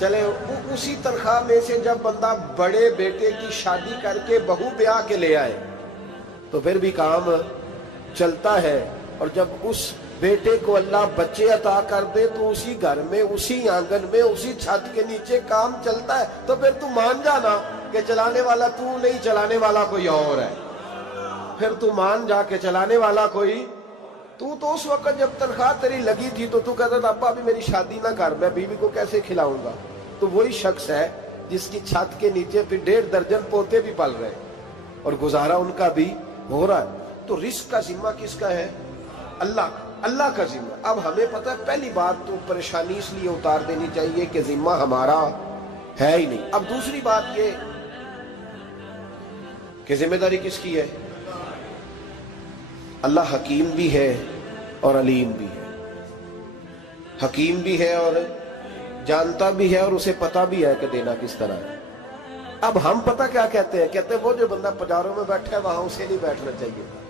چلے اسی تنخواہ میں سے جب بندہ بڑے بیٹے کی شادی کر کے بہو بیاہ کے لے آئے تو پھر بھی کام چلتا ہے، اور جب اس بیٹے کو اللہ بچے عطا کر دے تو اسی گھر میں، اسی آنگن میں، اسی چھت کے نیچے کام چلتا ہے۔ تو پھر تو مان جانا کہ چلانے والا تو نہیں، چلانے والا کوئی اور ہے۔ پھر تو مان جا کے چلانے والا کوئی تو اس وقت جب تنخواہ تیری لگی تھی تو کہتا تھا ابا ابھی میری شادی نہ کر، میں بیوی کو کیسے کھلاؤں گا؟ تو وہی شخص ہے جس کی چھت کے نیچے پھر 1.5 درجن پوتے بھی پل رہے اور گزارا ان کا بھی ہو رہا ہے۔ تو رزق کا ذمہ کس کا ہے؟ اللہ کا ذمہ۔ اب ہمیں پتہ ہے پہلی بات تو پریشانی اس لیے اتار دینی چاہیے کہ ذمہ ہمارا ہے ہی نہیں۔ اب دوسری بات یہ کہ ذمہ داری کس کی ہے؟ اللہ حکیم بھی ہے اور علیم بھی ہے، حکیم بھی ہے اور جانتا بھی ہے، اور اسے پتہ بھی ہے کہ دینا کس طرح ہے۔ اب ہم پتہ کیا کہتے ہیں؟ کہتے ہیں وہ جو بندہ پجاروں میں بیٹھا ہے وہاں اسے نہیں بیٹھنا چاہیے تھا،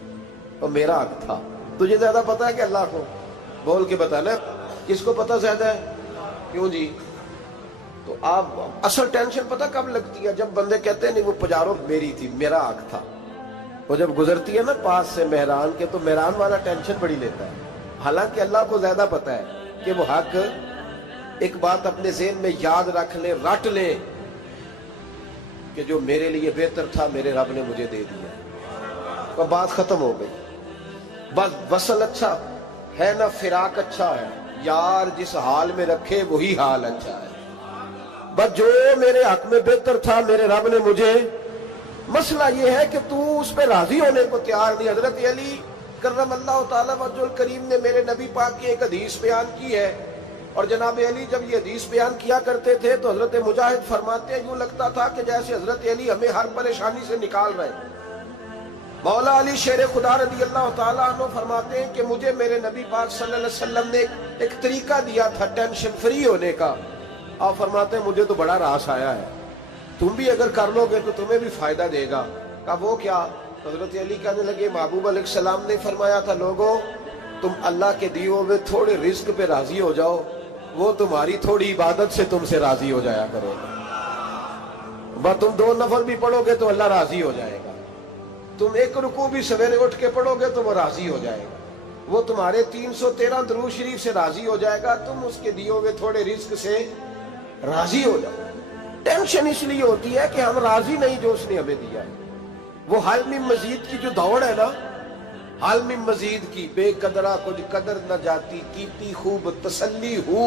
اور میرا حق تھا۔ تجھے زیادہ پتہ ہے کہ اللہ کو؟ بول کے بتانا کس کو پتہ زیادہ ہے؟ کیوں جی؟ تو آپ اصل ٹینشن پتہ کب لگتی ہے؟ جب بندے کہتے ہیں نہیں وہ پجاروں میری تھی، میرا حق تھا۔ وہ جب گزرتی ہے نا پاس سے مہران کے تو مہران والا ٹینشن بڑی لیتا ہے، حالانکہ اللہ کو زیادہ پتہ ہے کہ وہ حق۔ ایک بات اپنے ذہن میں یاد رکھ لیں، رٹ لیں کہ جو میرے لیے بہتر تھا میرے رب نے مجھے دے دیا، اور بات ختم ہو گئی۔ بس وصل اچھا ہے نہ فراق اچھا ہے، یار جس حال میں رکھے وہی حال اچھا ہے۔ بس جو میرے حق میں بہتر تھا میرے رب نے مجھے، مسئلہ یہ ہے کہ تو اس پہ راضی ہونے کو تیار نہیں۔ حضرت علی کرم اللہ تعالیٰ وجہ الکریم نے میرے نبی پاک کی ایک حدیث بیان کی ہے، اور جناب علی جب یہ حدیث بیان کیا کرتے تھے تو حضرت مجاہد فرماتے ہیں یوں لگتا تھا کہ جیسے حضرت علی ہمیں ہر پریشانی سے نکال رہے۔ مولا علی شیر خدا رضی اللہ تعالیٰ عنہ فرماتے ہیں کہ مجھے میرے نبی پاک صلی اللہ علیہ وسلم نے ایک طریقہ دیا تھا ٹینشن فری ہونے کا۔ آپ فرماتے ہیں مجھے تو بڑا راس آیا ہے، تم بھی اگر کر لو گے تو تمہیں بھی فائدہ دے گا۔ کہا وہ کیا؟ حضرت علی کہنے لگے محبوب علیہ السلام نے فرمایا تھا لوگوں تم اللہ کے دیے ہوئے تھوڑے رزق پہ راضی ہو جاؤ، وہ تمہاری تھوڑی عبادت سے تم سے راضی ہو جایا کرو گا۔ بس تم 2 نفل بھی پڑھو گے تو اللہ راضی ہو جائے گا، تم 1 رکوع بھی سویرے اٹھ کے پڑھو گے تو وہ راضی ہو جائے گا، وہ تمہارے 313 درود شریف سے راضی ہو جائے گا، تم اس کے دیے ہوئے تھوڑے رزق سے راضی ہو جاؤ۔ ٹینشن اس لیے ہوتی ہے کہ ہم راضی نہیں جو اس نے ہمیں دیا ہے۔ وہ حل میں مزید کی جو دوڑ ہے نا، حل میں مزید کی، بے قدرہ کچھ قدر نہ جاتی، کیتی خوب تسلی ہو،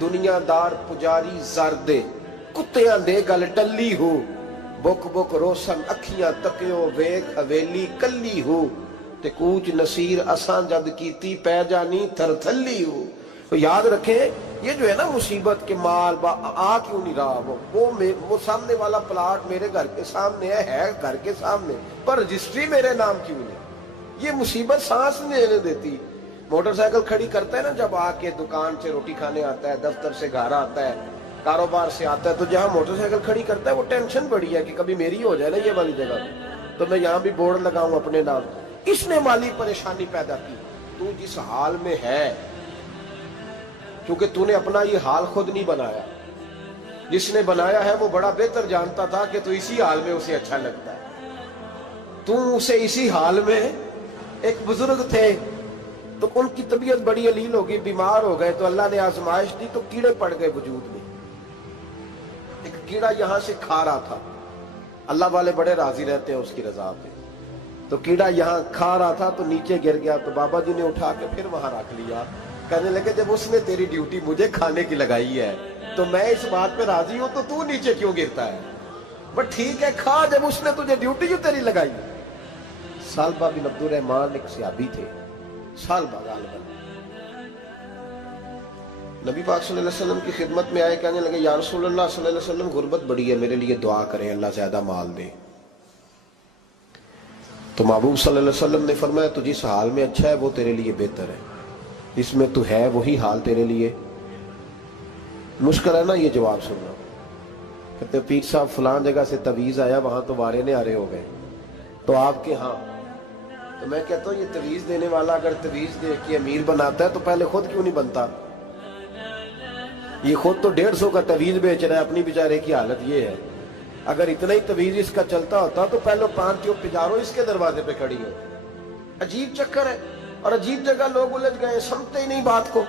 دنیا دار پجاری زردے، کتیاں دے گل ٹلی ہو، بک بک روشن اکھیاں تکیو ویک حویلی کلی ہو، تے کوچ نصیر اساں جد کیتی پہ جانی تھر تھلی ہو۔ تو یاد رکھیں یہ جو ہے نا مصیبت کے مال آ کیوں نہیں رہا، وہ سامنے والا پلاٹ میرے گھر کے سامنے ہے گھر کے سامنے، پر رجسٹری میرے نام کیوں نہیں؟ یہ مصیبت سانس نہیں لینے دیتی۔ موٹر سائیکل کھڑی کرتا ہے نا جب آ کے دکان سے روٹی کھانے آتا ہے، دفتر سے گھر آتا ہے، کاروبار سے آتا ہے، تو جہاں موٹر سائیکل کھڑی کرتا ہے وہ ٹینشن بڑی ہے کہ کبھی میری ہو جائے نا یہ والی جگہ، تو میں یہاں بھی بورڈ لگاؤں اپنے نام۔ اس نے مالی پریشانی پیدا کی۔ تو جس حال میں ہے، کیونکہ تو نے اپنا یہ حال خود نہیں بنایا، جس نے بنایا ہے وہ بڑا بہتر جانتا تھا کہ تو اسی حال میں اسے اچھا لگتا ہے۔ تو اسے اسی حال میں، ایک بزرگ تھے تو ان کی طبیعت بڑی علیل ہو گئی، بیمار ہو گئے، تو اللہ نے آزمائش دی تو کیڑے پڑ گئے وجود میں۔ ایک کیڑا یہاں سے کھا رہا تھا، اللہ والے بڑے راضی رہتے ہیں اس کی رضا پہ، تو کیڑا یہاں کھا رہا تھا تو نیچے گر گیا، تو بابا جی نے اٹھا کے پھر وہاں رکھ لیا، کہنے لگے جب اس نے تیری ڈیوٹی مجھے کھانے کی لگائی ہے تو میں اس بات پہ راضی ہوں، تو نیچے کیوں گرتا ہے؟ بٹ ٹھیک ہے کھا، جب اس نے تجھے ڈیوٹی جو تیری لگائی ہے۔ سالبہ بن عبد الرحمن ایک صحابی تھے، سالبہ غالباً نبی پاک صلی اللہ علیہ وسلم کی خدمت میں آئے، کہنے لگے یا رسول اللہ صلی اللہ علیہ وسلم غربت بڑی ہے، میرے لیے دعا کریں اللہ زیادہ مال دے۔ تو محبوب صلی اللہ علیہ وسلم نے فرمایا تو جس حال میں اچھا ہے وہ تیرے لیے بہتر ہے، اس میں تو ہے وہی حال تیرے لیے۔ مشکل ہے نا یہ جواب سننا۔ کہتے پیر صاحب فلان جگہ سے تویز آیا، وہاں تو وارے نے آرے ہو گئے، تو آپ کے ہاں؟ تو میں کہتا ہوں یہ تویز دینے والا اگر تویز دے کے امیر بناتا ہے تو پہلے خود کیوں نہیں بنتا؟ یہ خود تو 150 کا تویز بیچ رہا ہے، اپنی بیچارے کی حالت یہ ہے۔ اگر اتنا ہی تویز اس کا چلتا ہوتا تو پہلے 5 ٹیوب پجارو اس کے دروازے پہ کھڑی ہو۔ عجیب چکر ہے اور عجیب جگہ لوگ الجھ گئے، سمجھتے ہی نہیں بات کو۔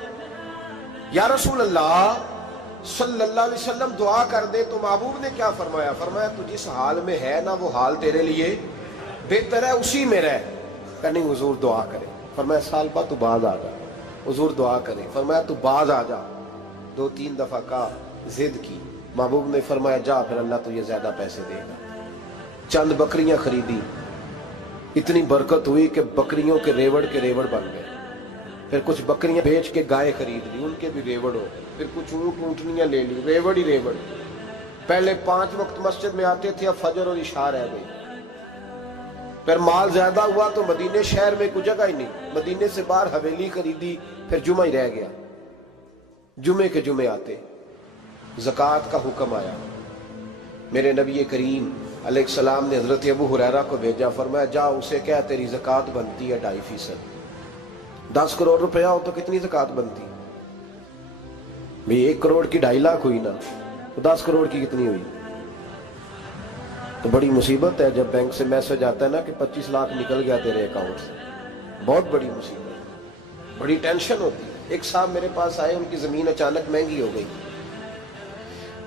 یا رسول اللہ صلی اللہ علیہ وسلم دعا کر دے تو محبوب نے کیا فرمایا؟ فرمایا تو جس حال میں ہے نا وہ حال تیرے لیے بہتر ہے، اسی میں رہ۔ کہ نہیں حضور دعا کرے۔ فرمایا سال بعد تو باز آ جا۔ حضور دعا کرے۔ فرمایا تو باز آ جا۔ 2-3 دفعہ کا ضد کی، محبوب نے فرمایا جا پھر اللہ تجھے زیادہ پیسے دے گا۔ چند بکریاں خریدی، اتنی برکت ہوئی کہ بکریوں کے ریوڑ بن گئے۔ پھر کچھ بکریاں بیچ کے گائے خرید لی، ان کے بھی ریوڑ ہو گئے۔ پھر کچھ اونٹ اونٹنیاں لے لی، ریوڑ ہی ریوڑ۔ پہلے 5 وقت مسجد میں آتے تھے، اب فجر اور عشاء رہ گئی۔ پھر مال زیادہ ہوا تو مدینے شہر میں کوئی جگہ ہی نہیں، مدینے سے باہر حویلی خریدی، پھر جمعہ ہی رہ گیا۔ جمعے کے جمعے آتے، زکوٰۃ کا حکم آیا۔ میرے نبی کریم علیہ السلام نے حضرت ابو ہریرہ کو بھیجا، فرمایا جا اسے کہہ تیری زکوٰۃ بنتی ہے 2.5%۔ 10 کروڑ روپیہ ہو تو کتنی زکوٰۃ بنتی؟ بھئی 1 کروڑ کی 2.5 لاکھ ہوئی نا، تو 10 کروڑ کی کتنی ہوئی؟ تو بڑی مصیبت ہے جب بینک سے میسج آتا ہے نا کہ 25 لاکھ نکل گیا تیرے اکاؤنٹ سے، بہت بڑی مصیبت، بڑی ٹینشن ہوتی ہے۔ ایک صاحب میرے پاس آئے، ان کی زمین اچانک مہنگی ہو گئی،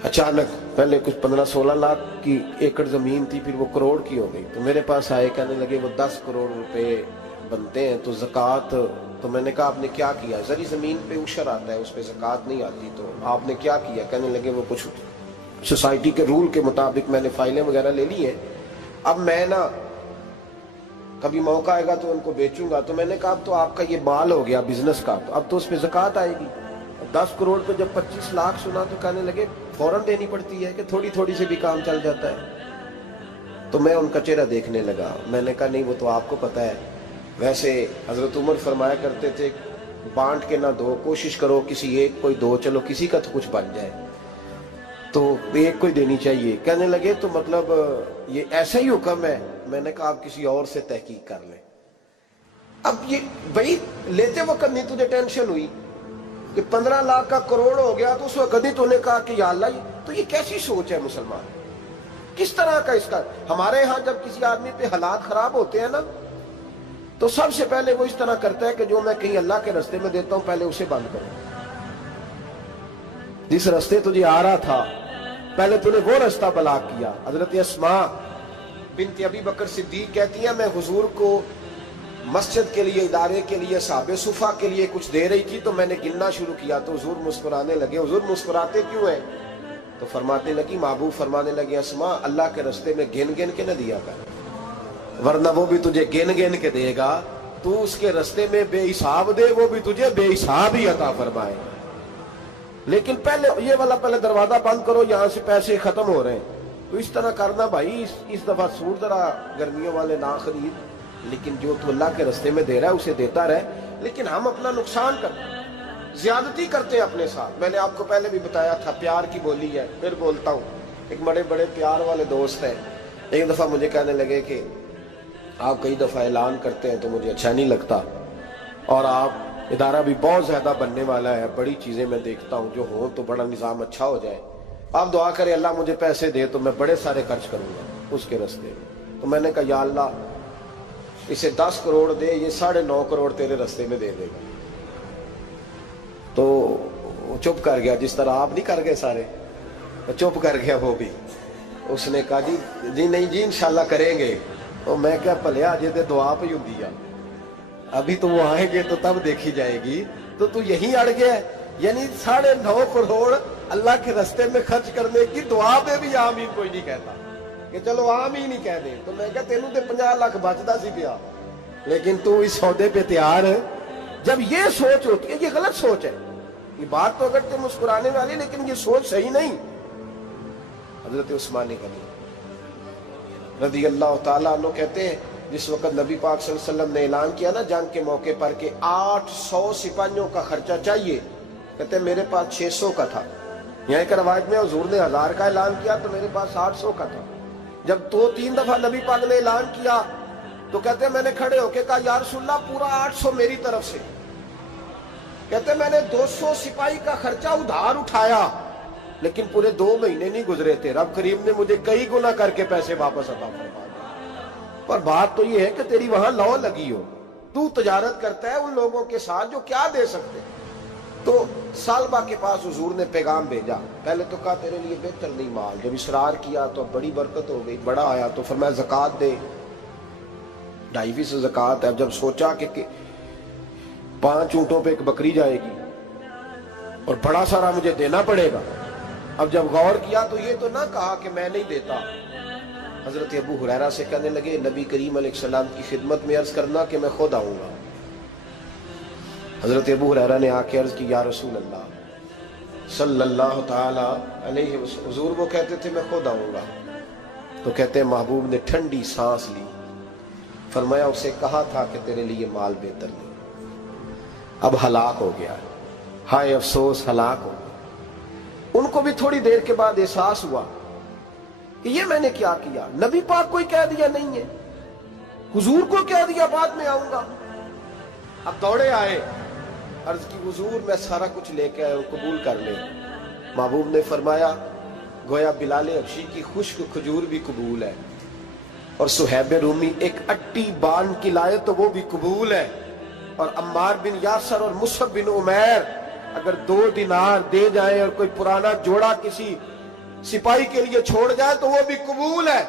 اچانک پہلے کچھ 15-16 لاکھ کی ایکڑ زمین تھی، پھر وہ کروڑ کی ہو گئی۔ تو میرے پاس آئے، کہنے لگے وہ 10 کروڑ روپے بنتے ہیں تو زکوٰۃ، تو میں نے کہا آپ نے کیا کیا؟ زری زمین پہ عشر آتا ہے، اس پہ زکوٰۃ نہیں آتی، تو آپ نے کیا کیا؟ کہنے لگے وہ کچھ سوسائٹی کے رول کے مطابق میں نے فائلیں وغیرہ لے لی ہیں، اب میں نا کبھی موقع آئے گا تو ان کو بیچوں گا۔ تو میں نے کہا اب تو آپ کا یہ مال ہو گیا بزنس کا، تو اب تو اس پہ زکوٰۃ آئے گی۔ 10 کروڑ پہ جب 25 لاکھ سنا تو کہنے لگے فوراً دینی پڑتی ہے کہ تھوڑی تھوڑی سے بھی کام چل جاتا ہے؟ تو میں ان کا چہرہ دیکھنے لگا، میں نے کہا نہیں وہ تو آپ کو پتہ ہے، ویسے حضرت عمر فرمایا کرتے تھے بانٹ کے نہ دو، کوشش کرو کسی ایک کو دو، چلو کسی کا تو کچھ بن جائے، تو ایک کو دینی چاہیے۔ کہنے لگے تو مطلب یہ ایسا ہی حکم ہے؟ میں نے کہا آپ کسی اور سے تحقیق کر لیں۔ اب یہ بھائی لیتے وقت نہیں تجھے ٹینشن ہوئی کہ 15 لاکھ کا کروڑ ہو گیا، تو اس وقت نہیں تو نے کہا کہ یا اللہ، تو یہ کیسی سوچ ہے مسلمان؟ کس طرح کا اس کا؟ ہمارے ہاں جب کسی آدمی پہ حالات خراب ہوتے ہیں نا، تو سب سے پہلے وہ اس طرح کرتا ہے کہ جو میں کہیں اللہ کے رستے میں دیتا ہوں پہلے اسے بند کروں۔ جس رستے تجھے آ رہا تھا پہلے تو نے وہ رستہ بلاک کیا۔ حضرت اسماء بنت ابی بکر صدیق کہتی ہیں میں حضور کو مسجد کے لیے، ادارے کے لیے، صحابہ صفہ کے لیے کچھ دے رہی تھی، تو میں نے گننا شروع کیا تو حضور مسکرانے لگے۔ حضور مسکراتے کیوں ہیں؟ تو فرمانے لگی، محبوب فرمانے لگے اسماء اللہ کے رستے میں گن گن کے نہ دیا کر، ورنہ وہ بھی تجھے گن گن کے دے گا، تو اس کے رستے میں بے حساب دے، وہ بھی تجھے بے حساب ہی عطا فرمائے۔ لیکن پہلے یہ والا پہلے دروازہ بند کرو، یہاں سے پیسے ختم ہو رہے ہیں، تو اس طرح کرنا بھائی۔ اس دفعہ سوٹ ذرا گرمیوں والے نہ خرید، لیکن جو تو اللہ کے رستے میں دے رہا ہے اسے دیتا رہے۔ لیکن ہم اپنا نقصان کرتے ہیں، زیادتی کرتے ہیں اپنے ساتھ۔ میں نے آپ کو پہلے بھی بتایا تھا پیار کی بولی ہے، پھر بولتا ہوں۔ ایک بڑے بڑے پیار والے دوست ہیں، ایک دفعہ مجھے کہنے لگے کہ آپ کئی دفعہ اعلان کرتے ہیں تو مجھے اچھا نہیں لگتا، اور آپ ادارہ بھی بہت زیادہ بننے والا ہے، بڑی چیزیں میں دیکھتا ہوں جو ہوں تو بڑا نظام اچھا ہو جائے، آپ دعا کریں اللہ مجھے پیسے دے تو میں بڑے سارے خرچ کروں گا اس کے رستے۔ تو میں نے کہا یا اللہ اسے 10 کروڑ دے، یہ 9.5 کروڑ تیرے رستے میں دے دے گا۔ تو چپ کر گیا، جس طرح آپ نہیں کر گئے سارے، چپ کر گیا وہ بھی۔ اس نے کہا جی نہیں جی انشاءاللہ کریں گے۔ تو میں کیا پلیا جی تے دعا پہ ہوں دیا، ابھی تو وہ آئیں گے تو تب دیکھی جائے گی، تو تو یہیں اڑ گیا ہے۔ یعنی 9.5 کروڑ اللہ کے رستے میں خرچ کرنے کی دعا پہ بھی آمین کوئی نہیں کہتا کہ چلو آمین ہی کہہ دے۔ تو میں کہا تینوں تے 50 لاکھ بچتا سی پیا، لیکن تو اس سودے پہ تیار ہے۔ جب یہ سوچ ہوتی ہے، یہ غلط سوچ ہے، یہ بات تو اگر تم مسکرانے والی، لیکن یہ سوچ صحیح نہیں۔ حضرت عثمان غنی رضی اللہ تعالیٰ عنہ کہتے ہیں جس وقت نبی پاک صلی اللہ علیہ وسلم نے اعلان کیا نا جنگ کے موقع پر کہ 800 سپاہیوں کا خرچہ چاہیے، کہتے ہیں میرے پاس 600 کا تھا۔ یہاں ایک روایت میں حضور نے 1000 کا اعلان کیا تو میرے پاس 800 کا تھا۔ جب 2-3 دفعہ نبی پاک نے اعلان کیا تو کہتے ہیں میں نے کھڑے ہو کے کہا یا رسول اللہ پورا 800 میری طرف سے۔ کہتے میں نے 200 سپاہی کا خرچہ ادھار اٹھایا لیکن پورے 2 مہینے نہیں گزرے تھے، رب کریم نے مجھے کئی گنا کر کے پیسے واپس عطا فرما دیے۔ پر بات تو یہ ہے کہ تیری وہاں لو لگی ہو، تو تجارت کرتا ہے ان لوگوں کے ساتھ جو کیا دے سکتے۔ تو سالبہ کے پاس حضور نے پیغام بھیجا، پہلے تو کہا تیرے لیے بہتر نہیں مال، جب اصرار کیا تو بڑی برکت ہو گئی، بڑا آیا تو فرمایا زکوٰۃ دے، 2.5% زکوٰۃ ہے۔ جب سوچا کہ 5 اونٹوں پہ ایک بکری جائے گی اور بڑا سارا مجھے دینا پڑے گا، اب جب غور کیا تو یہ تو نہ کہا کہ میں نہیں دیتا۔ حضرت ابو ہریرہ سے کہنے لگے نبی کریم علیہ السلام کی خدمت میں عرض کرنا کہ میں خود آؤں گا۔ حضرت ابو ہریرہ نے آ کے عرض کی یا رسول اللہ صلی اللہ تعالی علیہ وسلم، حضور وہ کہتے تھے میں خود آؤں گا، تو کہتے ہیں محبوب نے ٹھنڈی سانس لی، فرمایا اسے کہا تھا کہ تیرے لیے مال بہتر نہیں، اب ہلاک ہو گیا، ہائے افسوس ہلاک ہو گیا۔ ان کو بھی تھوڑی دیر کے بعد احساس ہوا کہ یہ میں نے کیا کیا، نبی پاک کوئی کہہ دیا نہیں ہے، حضور کو کہہ دیا بعد میں آؤں گا۔ اب دوڑے آئے، عرض کی حضور میں سارا کچھ لے کے آیا ہوں، قبول کر لیں۔ محبوب نے فرمایا گویا بلال حبشی کی خشک کھجور بھی قبول ہے، اور صہیب رومی ایک اٹی بان کی لائے تو وہ بھی قبول ہے، اور عمار بن یاسر اور مصعب بن عمیر اگر 2 دینار دے جائیں اور کوئی پرانا جوڑا کسی سپاہی کے لیے چھوڑ جائے تو وہ بھی قبول ہے،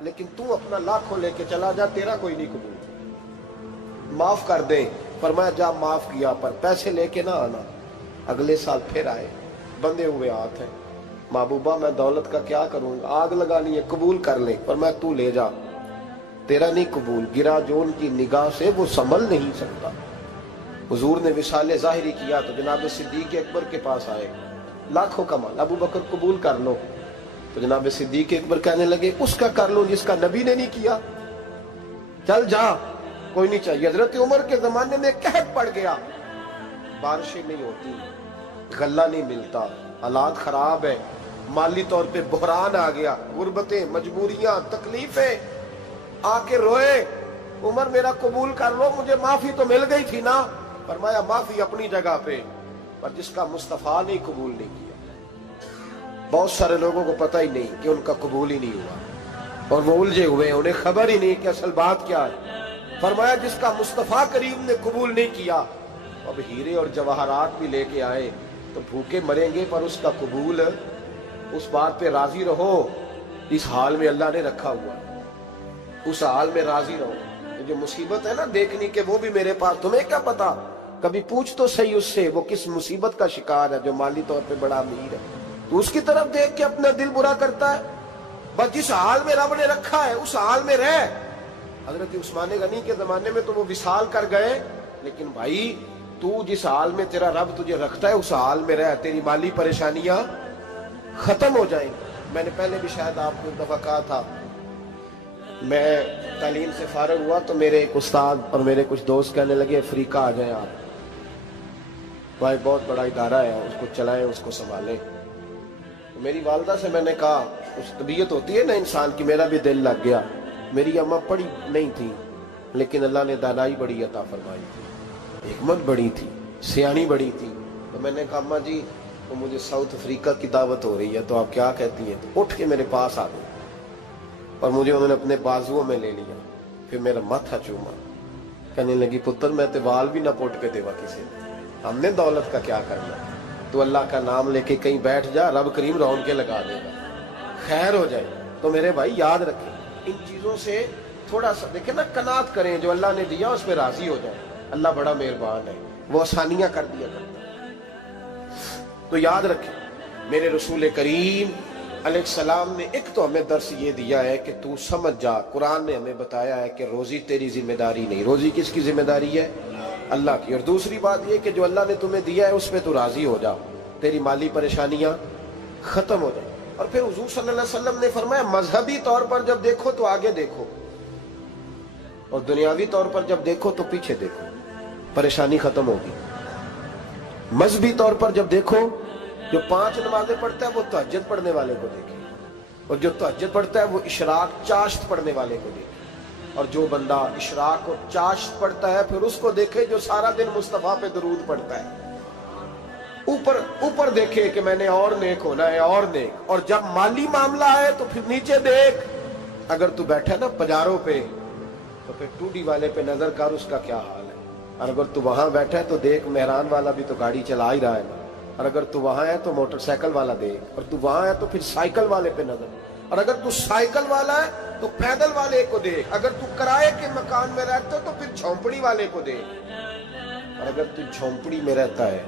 لیکن تو اپنا لاکھوں لے کے چلا جا، تیرا کوئی نہیں قبول، معاف کر دیں۔ فرمایا جا معاف کیا، پر پیسے لے کے نہ آنا۔ اگلے سال پھر آئے، بندے ہوئے ہاتھ ہیں، محبوبہ میں دولت کا کیا کروں گا، آگ لگانی ہے، قبول کر لیں۔ فرمایا تو لے جا، تیرا نہیں قبول، گرا جو ان کی نگاہ سے وہ سنبھل نہیں سکتا۔ حضور نے وصال ظاہری کیا تو جناب صدیق اکبر کے پاس آئے، لاکھوں کا مال، ابو بکر قبول کر لو، تو جناب صدیق اکبر کہنے لگے اس کا کر لو جس کا نبی نے نہیں کیا، چل جا کوئی نہیں چاہیے۔ حضرت عمر کے زمانے میں قحط پڑ گیا، بارشیں نہیں ہوتی، غلہ نہیں ملتا، حالات خراب ہے، مالی طور پہ بحران آ گیا، غربتیں، مجبوریاں، تکلیفیں، آ کے روئے، عمر میرا قبول کر لو، مجھے معافی تو مل گئی تھی نا۔ فرمایا معافی اپنی جگہ پہ، پر جس کا مصطفیٰ نے قبول نہیں کیا۔ بہت سارے لوگوں کو پتہ ہی نہیں کہ ان کا قبول ہی نہیں ہوا، اور وہ الجھے ہوئے، انہیں خبر ہی نہیں کہ اصل بات کیا ہے۔ فرمایا جس کا مصطفیٰ کریم نے قبول نہیں کیا، اب ہیرے اور جواہرات بھی لے کے آئے تو بھوکے مریں گے، پر اس کا قبول، اس بات پہ راضی رہو، اس حال میں اللہ نے رکھا ہوا، اس حال میں راضی رہو۔ جو مصیبت ہے نا دیکھنی کہ وہ بھی میرے پاس، تمہیں کیا پتا، کبھی پوچھ تو صحیح اس سے وہ کس مصیبت کا شکار ہے، جو مالی طور پہ بڑا امیر ہے، تو اس کی طرف دیکھ کے اپنا دل برا کرتا ہے۔ بس جس حال میں رب نے رکھا ہے اس حال میں رہ۔ حضرت عثمان غنی کے زمانے میں تو وہ وصال کر گئے، لیکن بھائی تو جس حال میں تیرا رب تجھے رکھتا ہے اس حال میں رہ، تیری مالی پریشانیاں ختم ہو جائیں گی۔ میں نے پہلے بھی شاید آپ کو ایک دفعہ کہا تھا، میں تعلیم سے فارغ ہوا تو میرے ایک استاد اور میرے کچھ دوست کہنے لگے افریقہ آ جائیں آپ، بھائی بہت بڑا ادارہ ہے، اس کو چلائیں، اس کو سنبھالیں۔ میری والدہ سے میں نے کہا، اس طبیعت ہوتی ہے نا انسان کی، میرا بھی دل لگ گیا۔ میری اماں پڑھی نہیں تھی لیکن اللہ نے دانائی بڑی عطا فرمائی تھی، حکمت بڑی تھی، سیانی بڑی تھی۔ تو میں نے کہا اماں جی وہ مجھے ساؤتھ افریقہ کی دعوت ہو رہی ہے تو آپ کیا کہتی ہیں؟ تو اٹھ کے میرے پاس آ گئی اور مجھے انہوں نے اپنے بازوؤں میں لے لیا، پھر میرا ماتھا چوما، کہنے لگی پتر میں تے وال بھی نہ پوٹ کے دیوا کسی نے، ہم نے دولت کا کیا کرنا، تو اللہ کا نام لے کے کہیں بیٹھ جا، رب کریم رون کے لگا دے گا، خیر ہو جائے۔ تو میرے بھائی یاد رکھیں ان چیزوں سے تھوڑا سا دیکھیں نا، قناعت کریں، جو اللہ نے دیا اس پہ راضی ہو جائے، اللہ بڑا مہربان ہے، وہ آسانیاں کر دیا کرتا ہے۔ تو یاد رکھیں میرے رسول کریم علیہ السلام نے ایک تو ہمیں درس یہ دیا ہے کہ تو سمجھ جا، قرآن نے ہمیں بتایا ہے کہ روزی تیری ذمہ داری نہیں، روزی کس کی ذمہ داری ہے؟ اللہ کی۔ اور دوسری بات یہ کہ جو اللہ نے تمہیں دیا ہے اس پہ تو راضی ہو جا، تیری مالی پریشانیاں ختم ہو جائیں۔ اور پھر حضور صلی اللہ علیہ وسلم نے فرمایا مذہبی طور پر جب دیکھو تو آگے دیکھو، اور دنیاوی طور پر جب دیکھو تو پیچھے دیکھو، پریشانی ختم ہوگی۔ مذہبی طور پر جب دیکھو، جو 5 نمازیں پڑھتا ہے وہ تہجد پڑھنے والے کو دیکھے، اور جو تہجد پڑھتا ہے وہ اشراق چاشت پڑھنے والے کو دیکھے، اور جو بندہ اشراق اور چاشت پڑھتا ہے پھر اس کو دیکھے جو سارا دن مصطفیٰ پہ درود پڑھتا ہے۔ اوپر دیکھے کہ میں نے اور نیک ہونا ہے اور نیک، اور جب مالی معاملہ ہے تو پھر نیچے دیکھ۔ اگر تو بیٹھا نا پجاروں پہ تو پھر ٹوڈی والے پہ نظر کر، اس کا کیا حال ہے۔ اور اگر تو وہاں بیٹھا ہے تو دیکھ مہران والا بھی تو گاڑی چلا ہی رہا ہے، اور اگر تو وہاں ہے تو موٹر سائیکل والا دیکھ، اور تو وہاں ہے تو پھر سائیکل والے پہ نظر، اور اگر تو سائیکل والا ہے تو پیدل والے کو دیکھ، اگر تو کرائے کے مکان میں رہتا ہے تو پھر جھونپڑی والے کو دیکھ، اور اگر تو جھونپڑی میں رہتا ہے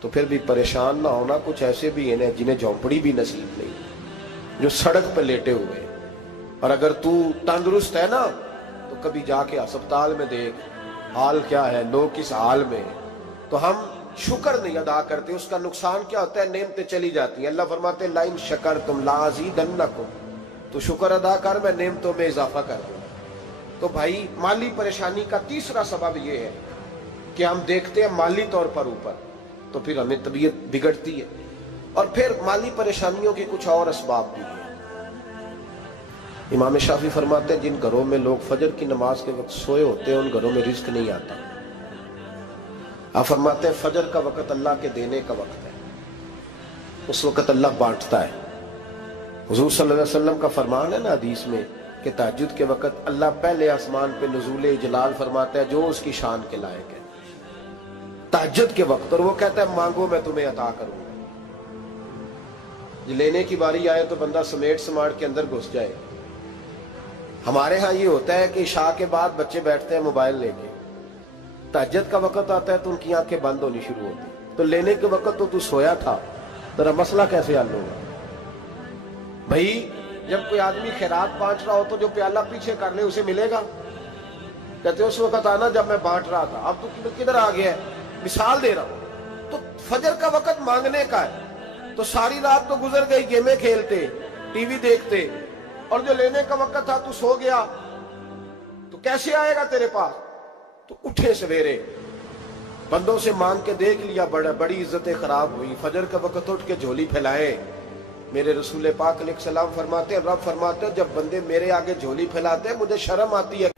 تو پھر بھی پریشان نہ ہونا، کچھ ایسے بھی ہیں جنہیں جھونپڑی بھی نصیب نہیں، جو سڑک پہ لیٹے ہوئے۔ اور اگر تو تندرست ہے نا تو کبھی جا کے ہسپتال میں دیکھ حال کیا ہے، لوگ کس حال میں، تو ہم شکر نہیں ادا کرتے۔ اس کا نقصان کیا ہوتا ہے؟ نعمتیں چلی جاتی ہیں۔ اللہ فرماتے ہیں لَئِن شَكَرْتُمْ لَأَزِيدَنَّكُمْ، تو شکر ادا کر، میں نعمتوں میں اضافہ کر دوں۔ تو بھائی مالی پریشانی کا تیسرا سبب یہ ہے کہ ہم دیکھتے ہیں مالی طور پر اوپر، تو پھر ہمیں طبیعت بگڑتی ہے۔ اور پھر مالی پریشانیوں کے کچھ اور اسباب بھی ہیں۔ امام شافعی فرماتے ہیں جن گھروں میں لوگ فجر کی نماز کے وقت سوئے ہوتے ہیں ان گھروں میں رزق نہیں آتا۔ آپ فرماتے ہیں فجر کا وقت اللہ کے دینے کا وقت ہے، اس وقت اللہ بانٹتا ہے۔ حضور صلی اللہ علیہ وسلم کا فرمان ہے نا حدیث میں کہ تہجد کے وقت اللہ پہلے آسمان پہ نزول جلال فرماتا ہے جو اس کی شان کے لائق ہے تہجد کے وقت، اور وہ کہتا ہے مانگو میں تمہیں عطا کروں گا۔ لینے کی باری آئے تو بندہ سمیٹ سماٹ کے اندر گھس جائے۔ ہمارے ہاں یہ ہوتا ہے کہ عشاء کے بعد بچے بیٹھتے ہیں موبائل لے کے، تہجد کا وقت آتا ہے تو ان کی آنکھیں بند ہونی شروع ہوتی، تو لینے کے وقت تو سویا تھا، ذرا مسئلہ کیسے حل ہوگا؟ بھائی جب کوئی آدمی خیرات بانٹ رہا ہو تو جو پیالہ پیچھے کر لے اسے ملے گا؟ کہتے اس وقت آنا جب میں بانٹ رہا تھا، اب تو کدھر آ گیا ہے؟ مثال دے رہا ہوں۔ تو فجر کا وقت مانگنے کا ہے، تو ساری رات تو گزر گئی گیمیں کھیلتے، ٹی وی دیکھتے، اور جو لینے کا وقت تھا تو سو گیا، تو کیسے آئے گا تیرے پاس؟ تو اٹھے سویرے، بندوں سے مانگ کے دیکھ لیا، بڑی عزتیں خراب ہوئی، فجر کا وقت اٹھ کے جھولی پھیلائے۔ میرے رسول پاک علیہ السلام فرماتے ہیں، رب فرماتے ہیں جب بندے میرے آگے جھولی پھیلاتے ہیں مجھے شرم آتی ہے